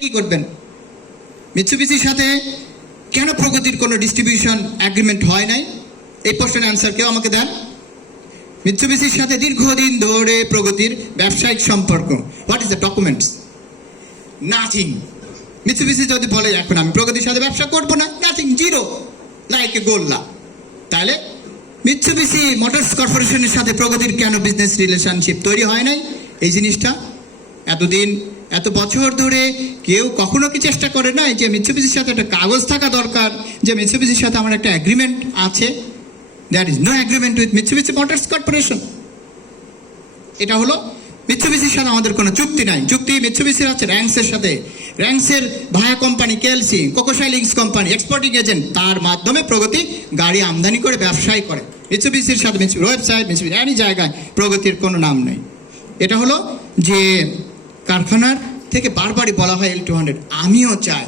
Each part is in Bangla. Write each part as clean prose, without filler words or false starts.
কি করবেন? মিৎসুবিশির সাথে কেন প্রগতির কোনো ডিস্ট্রিবিউশন এগ্রিমেন্ট হয় নাই? এই প্রশ্নের অ্যান্সার কেউ আমাকে দেন। মিৎসুবিশির সাথে দীর্ঘদিন ধরে প্রগতির ব্যবসায়িক সম্পর্ক। What is the documents? Nothing. Mitsubishi যদি বলে এখন আমি প্রগতির সাথে ব্যবসা করবো না, নাথিং, জিরো, লাইক এ গোল্লা। তাহলে মিৎসুবিশি মোটরস কর্পোরেশনের সাথে প্রগতির কেন বিজনেস রিলেশনশিপ তৈরি হয় নাই? এই জিনিসটা এতদিন এত বছর ধরে কেউ কখনো কি চেষ্টা করে নাই যে মিৎসুবিশির সাথে একটা কাগজ থাকা দরকার, যে মিৎসুবিশির সাথে আমার একটা এগ্রিমেন্ট আছে? That is no agreement with Mitsubishi Motors Corporation. এটা হলো মিৎসুবিশির সাথে আমাদের কোনো চুক্তি নাই। চুক্তি মিৎসুবিশির আছে র্যাঙ্কসের সাথে। র্যাঙ্কসের ভায়া কোম্পানি কেএলসি, কোকোশাইলিংস কোম্পানি, এক্সপোর্টিং এজেন্ট, তার মাধ্যমে প্রগতি গাড়ি আমদানি করে ব্যবসায় করে। মিৎসুবিশির সাথে মিৎসুবিশির ওয়েবসাইট, মিৎসুবিশির any জায়গায় প্রগতির কোনো নাম নেই। এটা হলো যে কারখানার থেকে বারবারই বলা হয় L200। আমিও চাই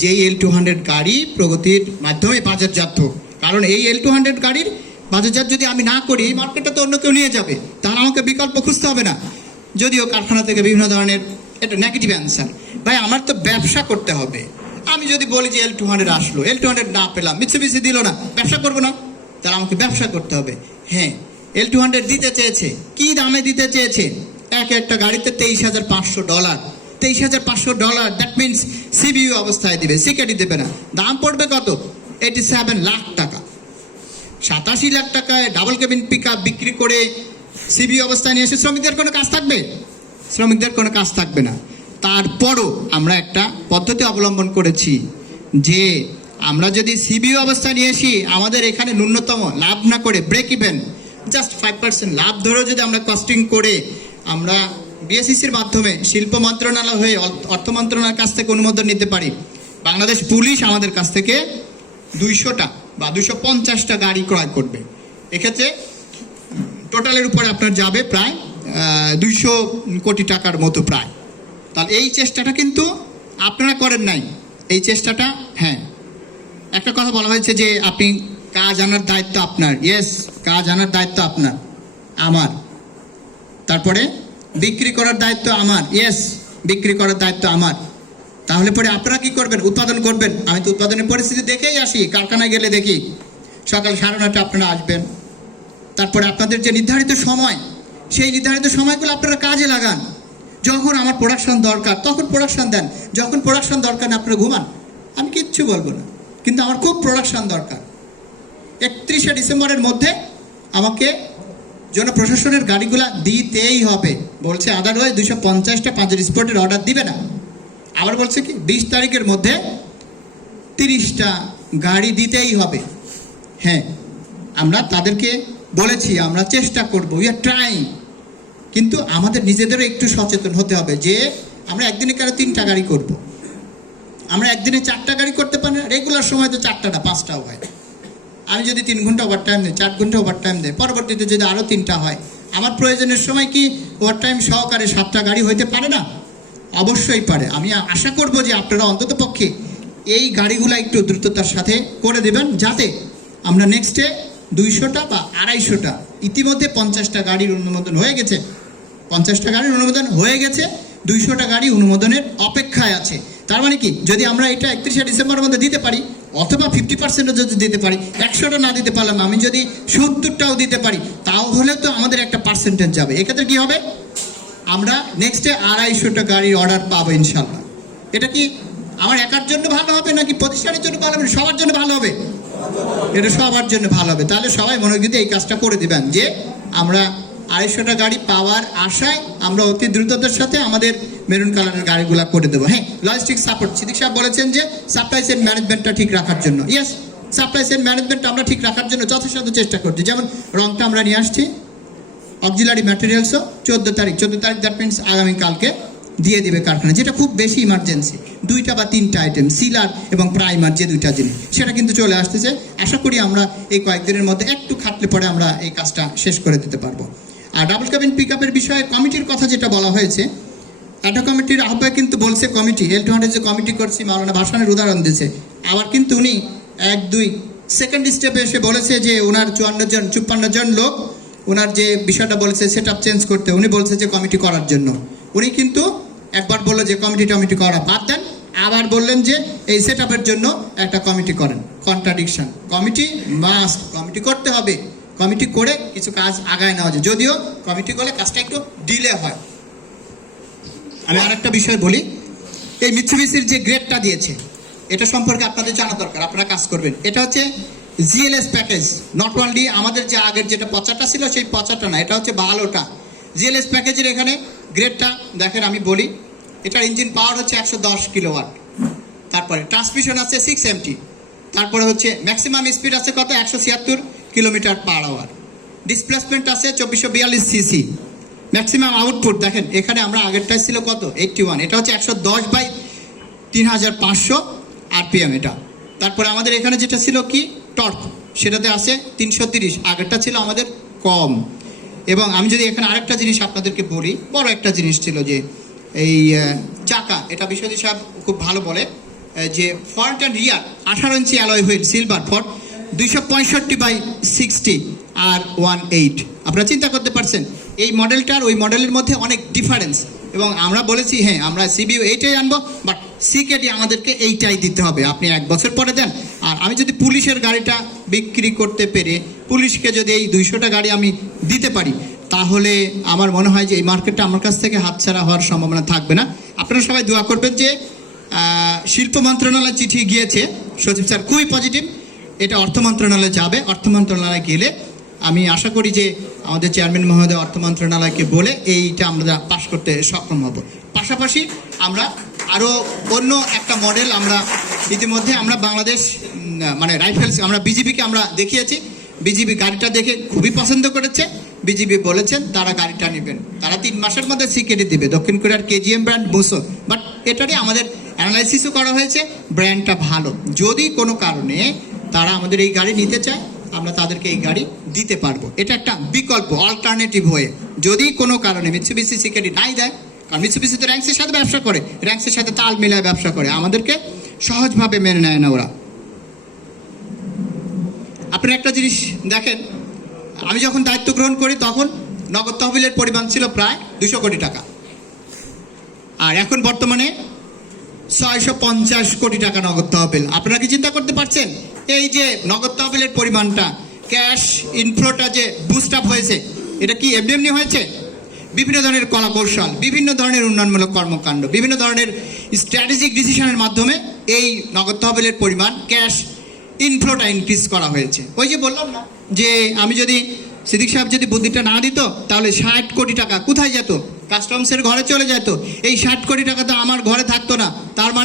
যে এই L200 গাড়ি প্রগতির মাধ্যমে বাজারজাত হোক, কারণ এই L200 গাড়ির বাজারজাত যদি আমি না করি, এই মার্কেটটা তো অন্য কেউ নিয়ে যাবে, তাহলে আমাকে বিকল্প খুঁজতে হবে না। যদিও কারখানা থেকে বিভিন্ন ধরনের একটা নেগেটিভ অ্যান্সার, ভাই আমার তো ব্যবসা করতে হবে। আমি যদি বলি যে L200 আসলো, L200 না পেলাম, মিৎসুবিশি দিল না, ব্যবসা করবো না, তাহলে আমাকে ব্যবসা করতে হবে। হ্যাঁ, L200 দিতে চেয়েছে, কি দামে দিতে চেয়েছে? একটা গাড়িতে $23,500। $23,500, দ্যাট মিনস সিবিইউ অবস্থায় দিবে, সিকেডি দেবে না। দাম পড়বে কত? 87 লাখ টাকা। 87 লাখ টাকায় ডাবল কেবিন পিক আপ বিক্রি করে সিবিইউ অবস্থায় নিয়ে এসে শ্রমিকদের কোনো কাজ থাকবে? শ্রমিকদের কোনো কাজ থাকবে না। তারপরও আমরা একটা পদ্ধতি অবলম্বন করেছি যে আমরা যদি সিবিইউ অবস্থায় নিয়ে আসি, আমাদের এখানে ন্যূনতম লাভ না করে ব্রেক ইভেন জাস্ট 5% লাভ ধরেও যদি আমরা কস্টিং করে আমরা বিএসইসির মাধ্যমে শিল্প মন্ত্রণালয় হয়ে অর্থ মন্ত্রণালয়ের কাছ থেকে অনুমোদন নিতে পারি, বাংলাদেশ পুলিশ আমাদের কাছ থেকে 200টা বা 250টা গাড়ি ক্রয় করবে। এক্ষেত্রে টোটালের উপরে আপনার যাবে প্রায় 200 কোটি টাকার মতো প্রায়। তাহলে এই চেষ্টাটা কিন্তু আপনারা করেন নাই। এই চেষ্টাটা, হ্যাঁ, একটা কথা বলা হয়েছে যে আপনি কাজ আনার দায়িত্ব আপনার। ইয়েস, কাজ আনার দায়িত্ব আপনার, আমার। তারপরে বিক্রি করার দায়িত্ব আমার। ইয়েস, বিক্রি করার দায়িত্ব আমার। তাহলে পরে আপনারা কি করবেন? উৎপাদন করবেন। আমি তো উৎপাদনের পরিস্থিতি দেখেই আসি, কারখানায় গেলে দেখি সকাল 9:30 আপনারা আসবেন। তারপরে আপনাদের যে নির্ধারিত সময়, সেই নির্ধারিত সময়গুলো আপনারা কাজে লাগান। যখন আমার প্রোডাকশন দরকার তখন প্রোডাকশন দেন, যখন প্রোডাকশন দরকার না আপনারা ঘুমান, আমি কিচ্ছু বলবো না। কিন্তু আমার খুব প্রোডাকশন দরকার, 31শে ডিসেম্বরের মধ্যে আমাকে জনপ্রশাসনের গাড়িগুলা দিতেই হবে। বলছে আদারওয়াইজ 250টা পাঁচের স্পটের অর্ডার দিবে না। আবার বলছে কি 20 তারিখের মধ্যে 30টা গাড়ি দিতেই হবে। হ্যাঁ, আমরা তাদেরকে বলেছি আমরা চেষ্টা করব, উই আর ট্রাইং। কিন্তু আমাদের নিজেদেরও একটু সচেতন হতে হবে যে আমরা একদিনে কারো 3টা গাড়ি করব। আমরা একদিনে 4টা গাড়ি করতে পারি না। রেগুলার সময় তো 4টা না 5টাও হয়। আমি যদি 3 ঘন্টা ওভার টাইম দিই, 4 ঘন্টা ওভার টাইম দেয়, পরবর্তীতে যদি আরও 3টা হয়, আমার প্রয়োজনের সময় কি ওভার টাইম সহকারে 7টা গাড়ি হইতে পারে না? অবশ্যই পারে। আমি আশা করব যে আপনারা অন্তত পক্ষে এই গাড়িগুলো একটু দ্রুততার সাথে করে দেবেন, যাতে আমরা নেক্সটে 200টা বা 250টা, ইতিমধ্যে 50টা গাড়ির অনুমোদন হয়ে গেছে, 50টা গাড়ির অনুমোদন হয়ে গেছে, 200টা গাড়ি অনুমোদনের অপেক্ষায় আছে। তার মানে কি, যদি আমরা এটা 31শে ডিসেম্বরের মধ্যে দিতে পারি, অথবা 50%ও যদি দিতে পারি, 100টা না দিতে পারলাম, আমি যদি 70টাও দিতে পারি, তাও হলে তো আমাদের একটা পার্সেন্টেজ যাবে। এক্ষেত্রে কি হবে? আমরা নেক্সটে 250টা গাড়ির অর্ডার পাবো ইনশাল্লাহ। এটা কি আমার একার জন্য ভালো হবে নাকি প্রতিষ্ঠানের জন্য ভালো হবে? সবার জন্য ভালো হবে। এটা সবার জন্য ভালো হবে। তাহলে সবাই মনোযোগ দিয়ে এই কাজটা করে দিবেন যে আমরা 250টা গাড়ি পাওয়ার আশায় আমরা অতি দ্রুততার সাথে আমাদের মেরুন কালারের গাড়িগুলা করে দেবো। হ্যাঁ, লজিস্টিক সাপোর্ট, সিদ্দিক সাহেব বলেছেন যে সাপ্লাই চেইন ম্যানেজমেন্টটা ঠিক রাখার জন্য। ইয়েস, সাপ্লাই চেইন ম্যানেজমেন্টটা আমরা ঠিক রাখার জন্য যথাসাধ্য চেষ্টা করছি। যেমন রংটা আমরা নিয়ে আসছি, অক্সিলারি ম্যাটেরিয়ালসও 14 তারিখ, দ্যাট মিনস আগামীকালকে দিয়ে দেবে কারখানা, যেটা খুব বেশি ইমার্জেন্সি। 2টা বা 3টা আইটেম, সিলার এবং প্রাইমার, যে 2টা জিনিস, সেটা কিন্তু চলে আসতেছে। আশা করি আমরা এই কয়েকদিনের মধ্যে একটু খাটলে পরে আমরা এই কাজটা শেষ করে দিতে পারবো। আর ডাবল কেবিন পিক আপের বিষয়ে কমিটির কথা যেটা বলা হয়েছে, একটা কমিটির আহ্বায়ক কিন্তু বলছে, কমিটি L200 যে কমিটি করছি, মাওলানা ভাসানের উদাহরণ দিয়েছে। আবার কিন্তু উনি 1-2 সেকেন্ড স্টেপে এসে বলেছে যে ওনার 54 জন লোক, ওনার যে বিষয়টা বলেছে সেট আপ চেঞ্জ করতে, উনি বলছে যে কমিটি করার জন্য। উনি কিন্তু একবার বললো যে কমিটি করা বাদ দেন, আবার বললেন যে এই সেট আপের জন্য একটা কমিটি করেন। কন্ট্রাডিকশন। কমিটি মাস্ট, কমিটি করতে হবে, কমিটি করে কিছু কাজ আগায় নেওয়া যায়, যদিও কমিটি করলে কাজটা একটু ডিলে হয়। আমি আর একটা বিষয় বলি, এই মিৎসুবিশির যে গ্রেডটা দিয়েছে এটা সম্পর্কে আপনাদের জানা দরকার, আপনারা কাজ করবেন। এটা হচ্ছে জিএলএস প্যাকেজ, নট অনলি আমাদের যে আগের যেটা ৫০টা ছিল সেই ৫০টা না, এটা হচ্ছে ভালোটা। জিএলএস প্যাকেজের এখানে গ্রেডটা দেখেন, আমি বলি এটার ইঞ্জিন পাওয়ার হচ্ছে ১১০ কিলোওয়াট, তারপরে ট্রান্সমিশন আছে 6 MT, তারপরে হচ্ছে ম্যাক্সিমাম স্পিড আছে কত ১৭৬ কিলোমিটার পার আওয়ার, ডিসপ্লেসমেন্ট আছে ২৪৪২ সিসি, ম্যাক্সিমাম আউটপুট দেখেন এখানে আমরা আগেরটাই ছিল কত 81, এটা হচ্ছে ১১০/৩৫০০ RPM এটা। তারপরে আমাদের এখানে যেটা ছিল কি টর্ক, সেটাতে আছে ৩৩০, আগেরটা ছিল আমাদের কম। এবং আমি যদি এখানে আরেকটা জিনিস আপনাদেরকে বলি, বড় একটা জিনিস ছিল যে এই চাকা, এটা বিশ্বজিৎ সাহেব খুব ভালো বলে যে front and rear 18 inch alloy wheel silver for 265/60 R18। আপনারা চিন্তা করতে পারছেন এই মডেলটার ওই মডেলের মধ্যে অনেক ডিফারেন্স। এবং আমরা বলেছি হ্যাঁ আমরা CBU এইটাই আনবো, বাট CKD আমাদেরকে এইটাই দিতে হবে, আপনি 1 বছর পরে দেন। আর আমি যদি পুলিশের গাড়িটা বিক্রি করতে পেরে পুলিশকে যদি এই 200টা গাড়ি আমি দিতে পারি, তাহলে আমার মনে হয় যে এই মার্কেটটা আমার কাছ থেকে হাতছাড়া হওয়ার সম্ভাবনা থাকবে না। আপনারা সবাই দোয়া করবেন যে শিল্প মন্ত্রণালয় চিঠি গিয়েছে, সচিব স্যার খুবই পজিটিভ, এটা অর্থ মন্ত্রণালয়ে যাবে। অর্থ মন্ত্রণালয়ে গেলে আমি আশা করি যে আমাদের চেয়ারম্যান মহোদয় অর্থ মন্ত্রণালয়কে বলে এইটা আমরা পাশ করতে সক্ষম হব। পাশাপাশি আমরা আরও অন্য একটা মডেল আমরা ইতিমধ্যে আমরা বাংলাদেশ মানে রাইফেলস আমরা বিজিবিকে আমরা দেখিয়েছি, বিজিবি গাড়িটা দেখে খুবই পছন্দ করেছে, বিজিবি বলেছেন তারা গাড়িটা নেবেন, তারা 3 মাসের মধ্যে CKD দিবে, দক্ষিণ কোরিয়ার KGM ব্র্যান্ড বুসো। বাট এটারই আমাদের অ্যানালাইসিসও করা হয়েছে, ব্র্যান্ডটা ভালো, যদি কোনো কারণে তারা আমাদের এই গাড়ি নিতে চায় আমরা তাদেরকে এই গাড়ি দিতে পারবো। এটা একটা বিকল্প, অল্টারনেটিভ হয়ে, যদি কোনো কারণে মিৎসুবিশি CKD নাই দেয়, কারণ মিৎসুবিশি তো র্যাঙ্কসের সাথে ব্যবসা করে, র্যাঙ্কসের সাথে তাল মিলায় ব্যবসা করে, আমাদেরকে সহজভাবে মেনে নেয় না ওরা। আপনারা একটা জিনিস দেখেন, আমি যখন দায়িত্ব গ্রহণ করি তখন নগদ তহবিলের পরিমাণ ছিল প্রায় 200 কোটি টাকা, আর এখন বর্তমানে 650 কোটি টাকা নগদ তহবিল। আপনারা কি চিন্তা করতে পারছেন এই যে নগদ তহবিলের পরিমাণটা, ক্যাশ ইনফ্লোটা যে বুস্ট আপ হয়েছে, এটা কি এমনি হয়েছে? বিভিন্ন ধরনের কলা কৌশল, বিভিন্ন ধরনের উন্নয়নমূলক কর্মকাণ্ড, বিভিন্ন ধরনের স্ট্র্যাটেজিক ডিসিশনের মাধ্যমে এই নগদ তহবিলের পরিমাণ ক্যাশ ইনফ্লোটা ইনক্রিজ করা হয়েছে। ওই যে বললাম না যে আমি যদি সিদ্দিক সাহেব যদি বুদ্ধিটা না দিত তাহলে 60 কোটি টাকা কোথায় যেত? কাস্টমসের ঘরে চলে যেত। এই 60 কোটি টাকা তো আমার ঘরে থাকতো না, তার মানে